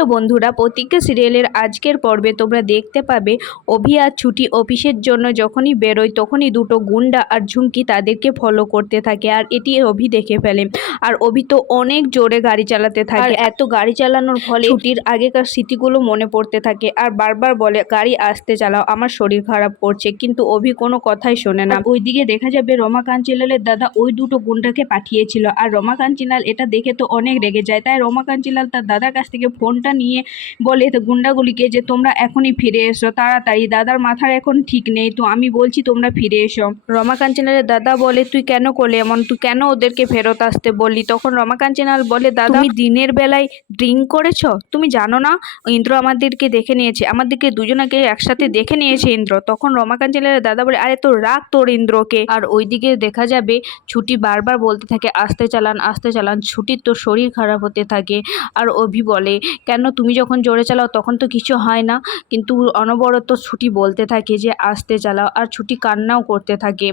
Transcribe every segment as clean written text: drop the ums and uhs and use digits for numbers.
Hello বন্ধুরা, প্রতিজ্ঞা সিরিয়ালের আজকের পর্বে তোমরা দেখতে পাবে অভি আর ছুটি অফিসের জন্য যখনই বেরোয় তখনই দুটো গুন্ডা আর ঝুমকি তাদেরকে ফলো করতে থাকে। আর এটি অভি দেখে ফেলে। আর অভি তো অনেক জোরে গাড়ি চালাতে থাকে। এত গাড়ি চালানোর ফলে ছুটির আগেকার স্মৃতিগুলো মনে পড়তে থাকে আর বারবার বলে গাড়ি আস্তে চালাও, আমার শরীর খারাপ করছে। কিন্তু অভি কোনো কথাই শোনে না। ওইদিকে দেখা যাবে রমা কাঞ্চিলালের দাদা ওই দুটো গুন্ডাকে পাঠিয়েছিল। আর রমা কাঞ্চিলাল এটা দেখে তো অনেক রেগে যায়। তাই রমা কাঞ্চিলাল তার দাদার কাছ থেকে ফোনটা নিয়ে বলে গুন্ডাগুলিকে যে তোমরা এখনই ফিরে এসো তাড়াতাড়ি, দাদার মাথার এখন ঠিক নেই, তো আমি বলছি তোমরা ফিরে এসো। রমা কাঞ্চনালের দাদা বলে তুই কেন করলে এমন, তুই কেন ওদেরকে ফেরত আসতে বললি? তখন রমা কাঞ্চনাল বলে দাদা তুমি দিনের বেলায় ড্রিঙ্ক করেছ, তুমি জানো না ইন্দ্র আমাদেরকে দেখে নিয়েছে, আমাদেরকে দুজনকে একসাথে দেখে নিয়েছে ইন্দ্র। তখন রমা কাঞ্চনালের দাদা বলে আরে তোর রাগ তোর ইন্দ্রকে। আর ওইদিকে দেখা যাবে ছুটি বারবার বলতে থাকে আস্তে চালান আস্তে চালান, ছুটির তো শরীর খারাপ হতে থাকে। আর অভি বলে কেন তুমি যখন জোরে চালাও তখন তো কিছু হয় না, কিন্তু অনবরত ছুটি বলতে থাকে যে আস্তে চালাও। আর ছুটি কান্নাও করতে থাকে।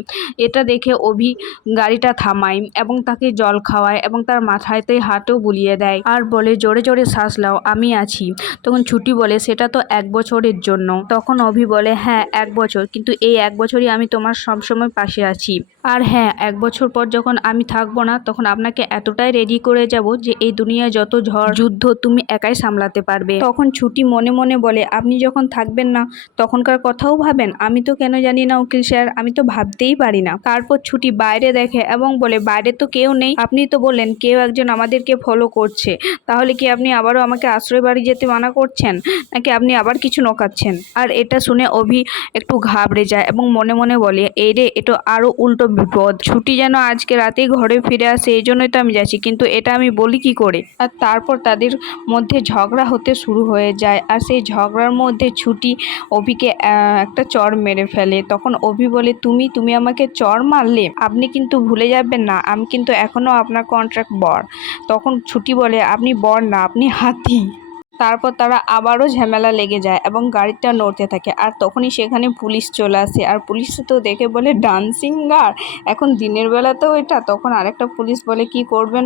এটা দেখে অভি গাড়িটা থামায় এবং তাকে জল খাওয়ায় এবং তার মাথায়তে হাতও বুলিয়ে দেয় আর বলে জোরে জোরে শ্বাস নাও, আমি আছি। তখন ছুটি বলে সেটা তো 1 বছরের জন্য। তখন অভি বলে হ্যাঁ 1 বছর, কিন্তু এই 1 বছরই আমি তোমার সবসময় পাশে আছি। আর হ্যাঁ 1 বছর পর যখন আমি থাকবো না তখন আপনাকে এতটাই রেডি করে যাব যে এই দুনিয়ায় যত ঝড় যুদ্ধ তুমি একাই সামলাতে পারবে। তখন ছুটি মনে মনে বলে আপনি যখন থাকবেন না তখনকার কথাও ভাবেন? আমি তো কেন জানি না উকিল স্যার, আমি তো ভাবতেই পারি না। তারপর ছুটি বাইরে দেখে এবং বলে বাইরে তো কেউ নেই, আপনি তো বললেন কেউ একজন আমাদেরকে ফলো করছে, তাহলে কি আপনি আবারও আমাকে আশ্রয় বাড়ি যেতে মানা করছেন, নাকি আপনি আবার কিছু নোকাচ্ছেন? আর এটা শুনে অভি একটু ঘাবড়ে যায় এবং মনে মনে বলে এই রে, এটা আরো উল্টো বিপদ। ছুটি যেন আজকে রাতেই ঘরে ফিরে আসে, এই জন্যই তো আমি যাচ্ছি, কিন্তু এটা আমি বলি কি করে? আর তারপর তাদের মধ্যে ঝগড়া হতে শুরু হয়ে যায়। আর সেই ঝগড়ার মধ্যে ছুটি অভিকে একটা চড় মেরে ফেলে। তখন অভি বলে তুমি তুমি আমাকে চড় মারলে, আপনি কিন্তু ভুলে যাবেন না আমি কিন্তু এখনো আপনার কন্ট্রাক্ট বর। তখন ছুটি বলে আপনি বর না, আপনি হাতি। তারপর তারা আবারও ঝামেলা লেগে যায় এবং গাড়িটা নড়তে থাকে। আর তখনই সেখানে পুলিশ চলে আসে। আর পুলিশ তো দেখে বলে ডান্সিং গার্ড, এখন দিনের বেলাতেও এটা। তখন আরেকটা পুলিশ বলে কি করবেন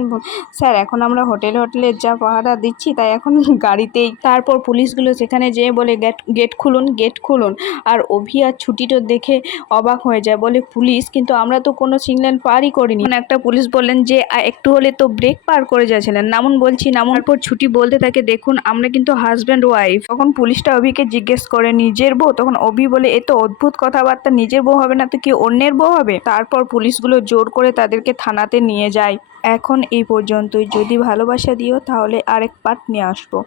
স্যার, এখন আমরা হোটেলে হোটেলে যা পাহারা দিচ্ছি তাই এখন গাড়িতেই। তারপর পুলিশগুলো সেখানে যেয়ে বলে গেট খুলুন গেট খুলুন। আর অভি আর ছুটিটা দেখে অবাক হয়ে যায়, বলে পুলিশ, কিন্তু আমরা তো কোনো সিগন্যাল পারই করিনি। একটা পুলিশ বললেন যে একটু হলে তো ব্রেক পার করে যাচ্ছিলেন, নামুন বলছি নামুন। তারপর ছুটি বলতে থাকে দেখুন আমরা কিন্তু হাজব্যান্ড ওয়াইফ। তখন পুলিশটা অভিকে জিজ্ঞেস করে নিজের বউ? তখন অভি বলে এ তো অদ্ভুত কথাবার্তা, নিজের বউ হবে না তো কি অন্যের বউ হবে? তারপর পুলিশগুলো জোর করে তাদেরকে থানাতে নিয়ে যায়। এখন এই পর্যন্তই। যদি ভালোবাসা দিও তাহলে আরেক পার্ট নিয়ে আসবো।